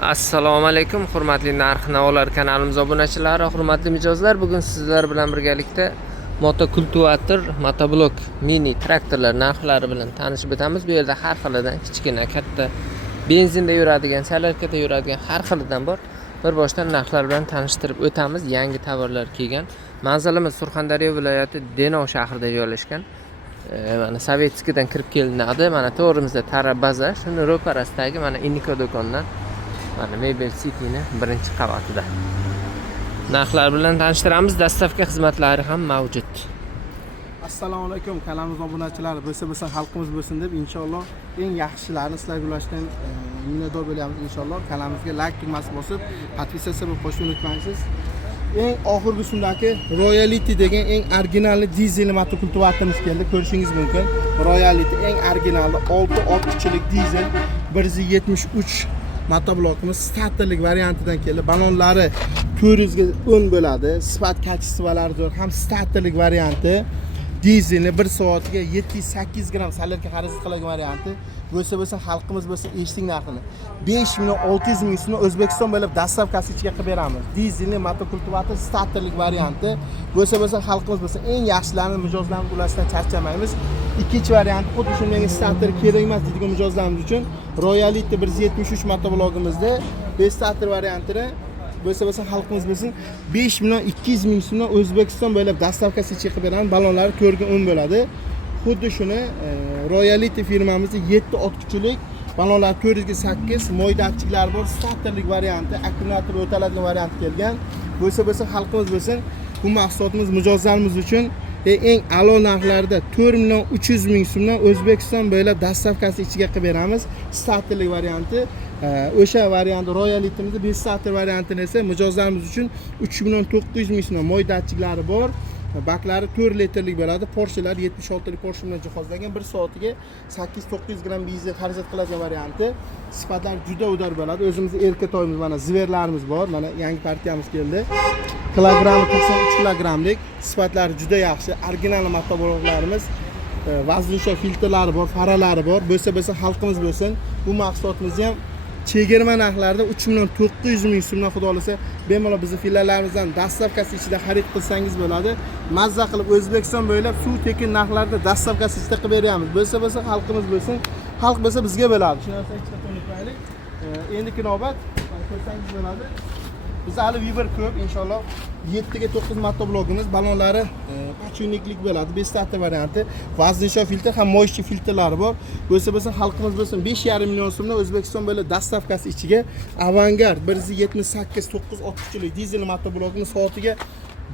Assalomu alaykum, hurmatli Narx Navolar kanalimiz obunachilari, hurmatli mijozlar. Bugun sizlar bilan birgalikda motokultivator, motoblok, mini traktorlar narxlari bilan tanishib o'tamiz. Bu yerda har xilidan kichkina, katta, benzinda yuradigan, salorkada yuradigan har xilidan bor. Bir boshdan narxlar bilan tanishtirib o'tamiz. Yangi tovarlar kelgan. Manzilimiz Surxondaryo viloyati Denov shahrida joylashgan. Mana Sovetskidan kirib kelinadi. Mana to'g'rimizda Tara baza, shuni ro'parasidagi mana Iniko do'kondan mana Mebel City'ni birinchi qavatida. Narxlar bilan tanishtiramiz. Dastavka xizmatlari ham mavjud. Assalomu alaykum kanalimiz obunachilari, bo'lsa xalqimiz bo'lsin deb inshaalloh eng yaxshilarini sizlarga ulashdan minnatdor bo'lamiz inshaalloh. Kanalimizga like tugmasini bosib, podpisatsiya qilib qo'shishni unutmaysiz. Eng oxirgi sumdagi Royalty degan eng original dizel motokultivatorimiz keldi. Ko'rishingiz mumkin. Royalty eng original 6 kuchlik dizel 173 motoblokimiz starterlik variantidan keldi. Balonlari 400 ga 10 bo'ladi. Sifat kачестволari zo'r, ham starterlik varianti. Dizelni 1 soatiga 7-8 gram sallarga xarajat qiladigan varianti. Bo'lsa xalqimiz bo'lsa eshiting narxini. 5 million 600 ming so'mni O'zbekiston bo'ylab dastavkasi ichiga qilib beramiz. Dizelni motokultivator starterlik varianti. Bo'lsa xalqimiz bo'lsa eng yaxshilarini mijozlarimiz ulashdan charchamaymiz. Ikkinchi varianti xuddi shunday starter kerak emas deydigan mijozlarimiz uchun Royalty 173 motoblogimizda starter variantini bo'lsa xalqimiz bilsin 5 million 200 ming so'mdan O'zbekiston bo'ylab dastavkasi ichiga qilib beramiz. Balonlari 4 ga 10 bo'ladi. Xuddi shuni Royalty firmamizning 7 ot kuchlik balonlar 4 ga 8 moy datchiklari bor, starterlik varianti, akkumulyator o'taladigan variant kelgan. Bo'lsa xalqimiz bilsin bu mahsulotimiz mijozlarimiz uchun eng a'lo narxlarda 4 million 300 ming so'mdan O'zbekiston bo'ylab dastavkasi ichiga qilib beramiz. Starterlik varianti o'sha variant Royalty'mizda 5 starter variantini esa mijozlarimiz uchun 3 million 900 ming so'mdan moy datchiklari bor. Baklari 4 litrlik bo'ladi. Porschelar 76 lik Porsche bilan jihozlangan. 1 soatiga 8-900 gram benzin xarajat qiladigan varianti. Sifatlari juda udar bo'ladi. O'zimizning erkatoyimiz mana ziverlarimiz bor. Mana yangi partiyamiz keldi. Kilogrammi 93 kilogramlik. Sifatlari juda yaxshi. Original motobloklarimiz. Vaznusha filtrlari bor, faralari bor. Bo'lsa xalqimiz bo'lsin. Bu mahsulotimizni ham chegirma narxlarida 3 million 900 ming so'mdan xudo olsa bemalol bizning fillallarimizdan dastavkasi ichida xarid qilsangiz bo'ladi. Mazza qilib O'zbekiston bo'ylab suv tekin narxlarda dastavkasi ichida qilib beramiz. Bo'lsa xalqimiz bo'lsin, xalq bo'lsa bizga bo'ladi. Shu narsa ichida unutmaylik. Endiki navbat ko'rsangiz bo'ladi. Biz hali Viber ko'p inshaalloh 7 ga 9 motoblogimiz, balonlari pachuniklik bo'ladi. 5 starter varianti, vaznusha filtr ham moychi filtrlari bor. Bo'lsa xalqimiz bo'lsin 5,5 million so'mdan O'zbekiston bo'ylab dastavkasi ichiga Avangard 178 9 ot kuchli dizel motoblogimiz soatiga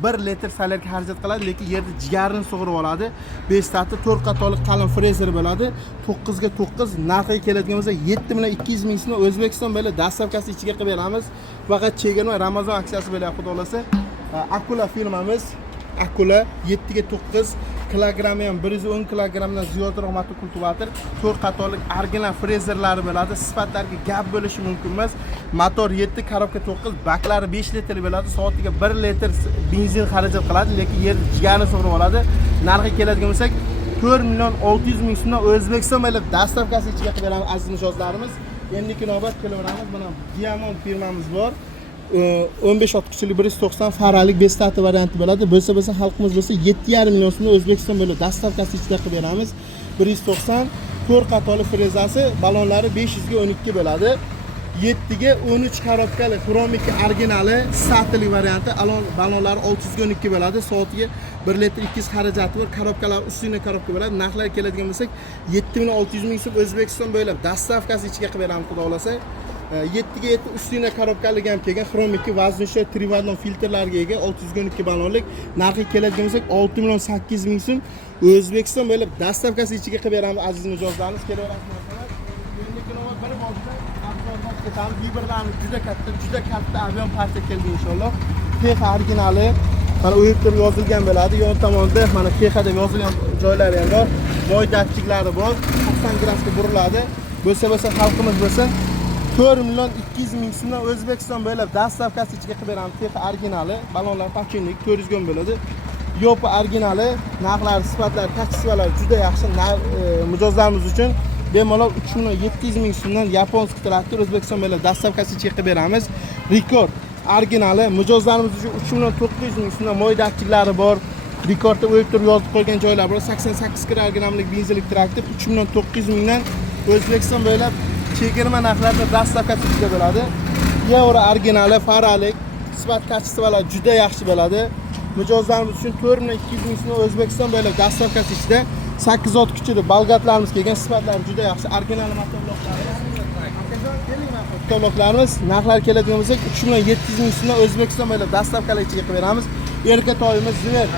1 litr sallarga xarajat qiladi, lekin yerda jigarini sug'urib oladi. 5 starter 4 qatorli qalin frezer bo'ladi. 9 ga 9 narxiga keladigan bo'lsa 7 million 200 ming so'mdan O'zbekiston bo'ylab dastavkasi ichiga qilib beramiz. Faqat chegirma Ramazon aksiyasi bo'lyapti xudo olsa. Akula firmamiz Akula 7 ga 9 kilogrammi ham 110 kilogramdan ziyodroq motokultivator, 4 qatorlik original frezerlari bo'ladi. Sifatlarga gap bo'lishi mumkin emas. Motor 7, korobka 9, baklari 5 litr bo'ladi. Soatiga 1 litr benzin xarajat qiladi, lekin yer jigarni sug'urib oladi. Narxiga keladigan bo'lsak 4 million 600 ming so'mdan O'zbekiston bo'ylab dastavkasi ichiga qilib beramiz aziz mijozlarimiz. Endiki navbat kelaveramiz. Mana Diamond firmamiz bor. 15 ot kuchli 190 faralik 5 starter varianti bo'ladi. Bo'lsa xalqimiz bo'lsa 7,5 million so'mdan O'zbekiston bo'ylab dastavkasi ichida qilib beramiz. 190 4 qatorli frezasi, balonlari 500 ga 12 bo'ladi. 7 ga 13 korobkali xromik originali starterlik varianti, balonlari 600 ga 12 bo'ladi. Soatiga 1 litr 200 xarajati bor. Korobkalar ustuna korobka bo'ladi. Narxlar keladigan bo'lsak 7 million 600 ming so'm O'zbekiston bo'ylab dastavkasi ichiga qilib beramiz xudo olsa. 7 ga 7 ustuna korobkalik ham kelgan, xromik vaznusha trivadon filtrlarga ega 612 balonlik. Narxi keladigan bo'lsak 6 million 800 ming so'm O'zbekiston bo'ylab dastavkasi ichiga qilib beramiz aziz mijozlarimiz. Kelaveramiz. Endiki navbat bir bosda avtobus ketamiz. Viberlarimiz juda katta avion partiya keldi inshaalloh. Texa originali mana u yerda yozilgan bo'ladi. Yon tomonda mana Texa deb yozilgan joylari ham bor. Moy datchiklari bor. 90 gradusga buriladi. Bo'lsa xalqimiz bo'lsin 4 million 200 ming so'mdan O'zbekiston bo'ylab dastavkasi ichiga qilib beramiz. Texa originali, balonlar pachunik 400 ga bo'ladi. Yo'pa originali, narxlari, sifatlari, kачестволari juda yaxshi mijozlarimiz uchun bemalol 3.700 ming so'mdan yaponskiy traktor O'zbekiston bilan dastavkasi ichiga qilib beramiz. Rekord originali mijozlarimiz uchun 3.900 ming so'mdan moy datchiklari bor. Rekordda o'yib turib yozib qo'ygan joylar bor. 88 kilogrammlik benzinlik traktor 3.900 mingdan O'zbekiston bo'ylab chegirma narxlarda dastavkasi ichiga bo'ladi. Yevro originali, faralik, sifat kачестволari juda yaxshi bo'ladi. Mijozlarimiz uchun 4.200 ming so'm O'zbekiston bo'ylab dastavkasi ichida 8 ot kuchli balgatlarimiz kelgan, sifatlari juda yaxshi. Original motorlarimiz narxlar keladigan bo'lsak 3.700 ming so'mdan O'zbekiston bo'ylab dastavkalar ichiga qilib beramiz. Erka toyimiz Ziver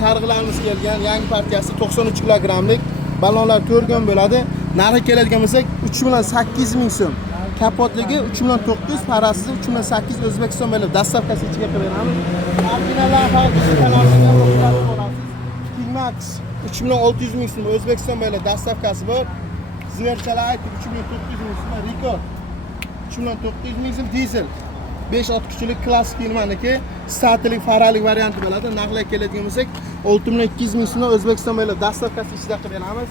sarg'ilarimiz kelgan, yangi partiyasi 93 kilogrammlik balonlar 4 gon bo'ladi. Narxi keladigan bo'lsak 3.800 ming so'm. Kapotligi 3.900, parasiz 3.800 O'zbekiston bo'ylab dastavkasi ichiga qilib beramiz. Originallar Max 3.600 ming so'm O'zbekiston bo'ylab dastavkasi bor. Ziverchalar 3.900 ming so'm, rekord 3.900 ming so'm dizel. 5 ot kuchli klassik firmaniki, startlik faralik varianti bo'ladi. Narxlar keladigan bo'lsak 6.200 ming so'm O'zbekiston bo'ylab dastavkasi ichida qilib beramiz.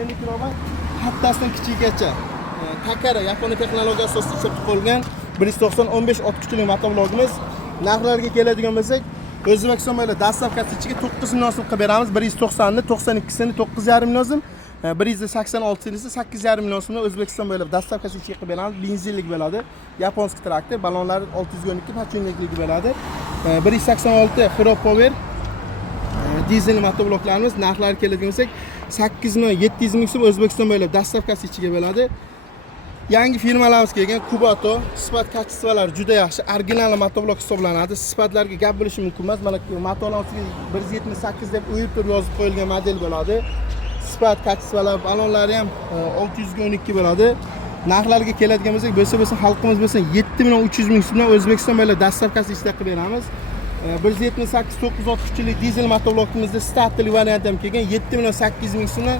Endi kilometr kattasidan kichikgacha Takara Yaponiya texnologiyasi asosida ishlab chiqarilgan 190 15 ot kuchli motoblogimiz. Narxlarga keladigan bo'lsak, O'zbekiston bo'ylab dastavkasi ichiga 9 million so'm qilib beramiz. 190 ni, 92 ni 9,5 million so'm, 186 ni esa 8,5 million so'mdan O'zbekiston bo'ylab dastavkasi ichiga qilib beramiz. Benzinlik bo'ladi. Yaponskiy traktor, balonlari 612 pachonlikligi bo'ladi. 186 Hero Power dizel motobloklarimiz. Narxlari keladigan bo'lsak 8.700 ming so'm O'zbekiston bo'ylab dastavkasi ichiga bo'ladi. Yangi firmalarimiz kelgan Kubato, sifat kачестволari juda yaxshi, original motoblok hisoblanadi. Sifatlarga gap bo'lishi mumkin emas. Mana motorlarga 178 deb o'yib turib yozib qo'yilgan model bo'ladi. Sifat kачестволari, balonlari ham 612 bo'ladi. Narxlarga keladigan bo'lsak, bo'lsa xalqimiz bo'lsa 7.300 ming so'mdan O'zbekiston bo'ylab dastavkasi ichida qilib beramiz. 178 9 ot kuchli dizel motoblokimizda startli variant ham kelgan, 7.800 ming so'mdan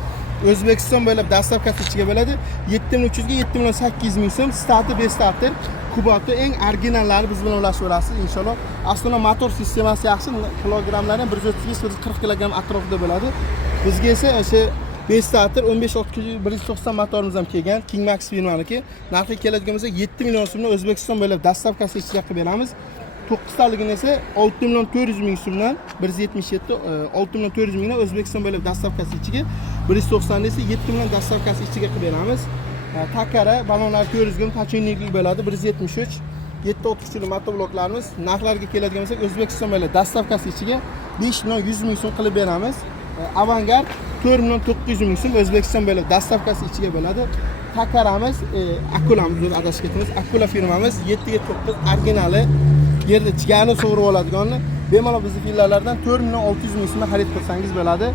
O'zbekiston bo'ylab dastavkasi ichiga bo'ladi. 7.300 ga 7.800 ming so'm starter be starter Kubato eng originallari biz bilan ulashib olasiz inshaalloh. Aslida motor sistemasi yaxshi, kilogrammlari 130-140 kilogramm atrofida bo'ladi. Bizga esa o'sha be starter 15 ot kuchli 190 motorimiz ham kelgan, King Max firmaniki. Narxi keladigan bo'lsa 7 million so'mdan O'zbekiston bo'ylab dastavkasi ichiga qilib beramiz. 9 taligini esa 6.400 ming so'mdan 177 6.400 mingdan O'zbekiston bo'ylab dastavkasi ichiga, 190 esa 7 million dastavkasi ichiga qilib beramiz. Takara balonlar 400 gram pachonlikli bo'ladi, 173 7 ot kuchli motobloklarimiz. Narxlarga keladigan bo'lsak, O'zbekiston bo'ylab dastavkasi ichiga 5 million 100 ming so'm qilib beramiz. Avangard 4 million 900 ming so'm O'zbekiston bo'ylab dastavkasi ichiga bo'ladi. Takaramiz, Akulamiz adashib ketamiz. Akula firmamiz 7 ga 9 originali yerda chigani sug'urib oladiganni bemalol bizning fillarlardan 4 million 600 ming so'mga xarid qilsangiz bo'ladi.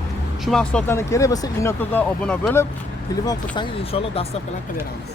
Shu mahsulotlarni kerak bo'lsa, Inotoga obuna bo'lib, telefon qilsangiz inshaalloh dastavkalar qilib beramiz.